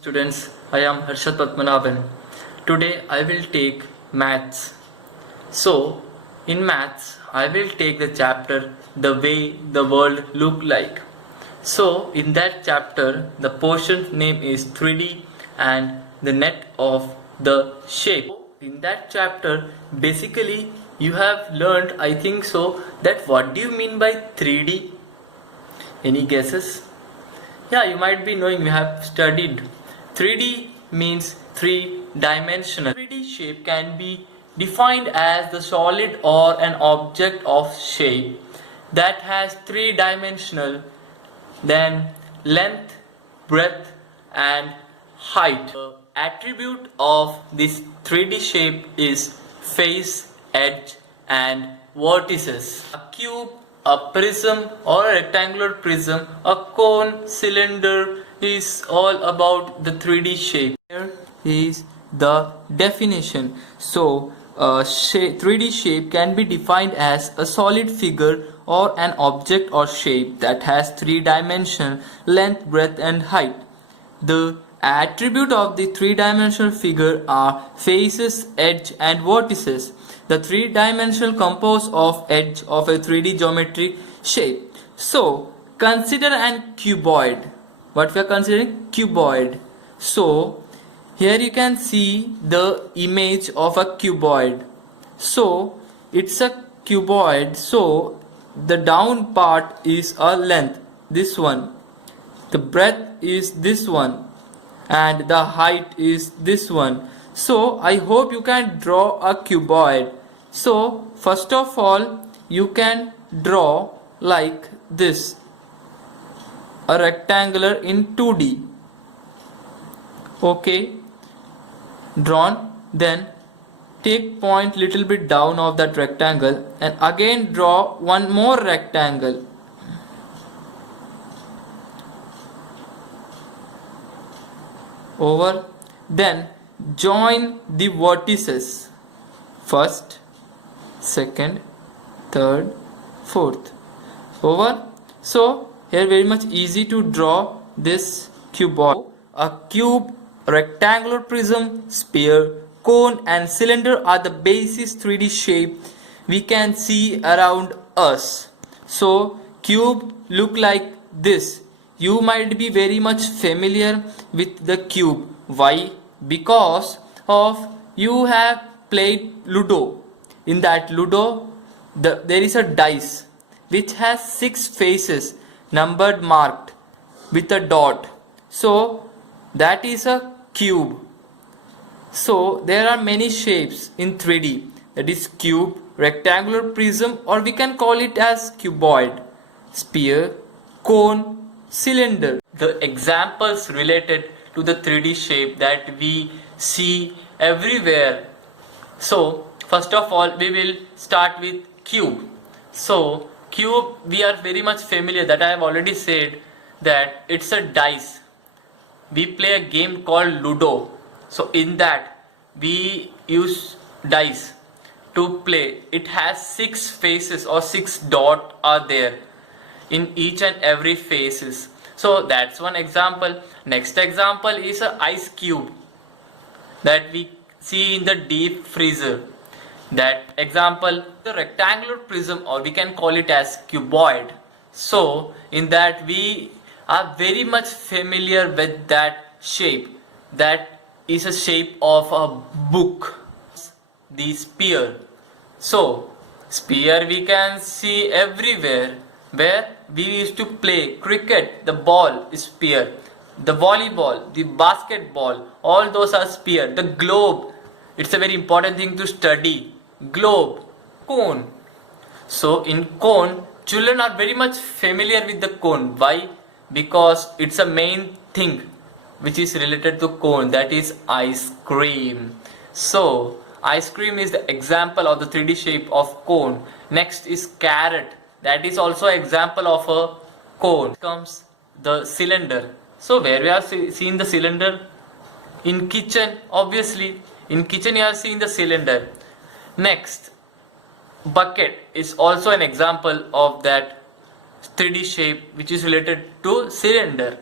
Students, I am Harshad Padmanabhan. Today I will take maths. So, in maths, I will take the chapter The Way the World Look Like. So, in that chapter, the portion name is 3D and the net of the shape. In that chapter, basically, you have learned, I think so, that what do you mean by 3D? Any guesses? Yeah, you might be knowing, we have studied. 3D means three-dimensional. 3D shape can be defined as the solid or an object of shape that has three-dimensional, then length, breadth and height. The attribute of this 3D shape is face, edge and vertices. A cube, a prism or a rectangular prism, a cone, cylinder is all about the 3D shape. Here is the definition. So, 3D shape can be defined as a solid figure or an object or shape that has three dimensions, length, breadth and height. The attribute of the three-dimensional figure are faces, edge and vertices. The three-dimensional composed of edge of a 3D geometry shape. So, consider an cuboid. What we are considering? Cuboid. So, here you can see the image of a cuboid. So, it's a cuboid. So, the down part is a length, this one. The breadth is this one. And the height is this one. So, I hope you can draw a cuboid. So, first of all, you can draw like this, a rectangular in 2D. Okay, drawn. Then take point little bit down of that rectangle and again draw one more rectangle. Over. Then join the vertices. First, second, third, fourth. Over. So here very much easy to draw this cuboid. A cube, rectangular prism, sphere, cone and cylinder are the basis 3D shape we can see around us. So cube look like this. You might be very much familiar with the cube. Why? Because of you have played Ludo. In that Ludo, there is a dice which has 6 faces numbered marked with a dot. So that is a cube. So there are many shapes in 3D. That is cube, rectangular prism, or we can call it as cuboid, sphere, cone, cylinder. The examples related to the 3D shape that we see everywhere. So first of all, we will start with cube. So cube, we are very much familiar, that I have already said that it's a dice. We play a game called Ludo. So in that we use dice to play. It has 6 faces or 6 dots are there in each and every faces. So that's one example. Next example is a ice cube that we see in the deep freezer. That example, the rectangular prism, or we can call it as cuboid. So in that we are very much familiar with that shape. That is a shape of a book. The sphere. So sphere we can see everywhere. Where we used to play cricket, the ball is sphere. The volleyball, the basketball, all those are sphere. The globe, it's a very important thing to study. Globe, cone. So in cone, children are very much familiar with the cone. Why? Because it's a main thing which is related to cone, that is ice cream. So ice cream is the example of the 3D shape of cone. Next is carrot. That is also an example of a cone. Comes the cylinder. So where we are seeing the cylinder? In kitchen, obviously. In kitchen you have seen the cylinder. Next, bucket is also an example of that 3D shape which is related to cylinder.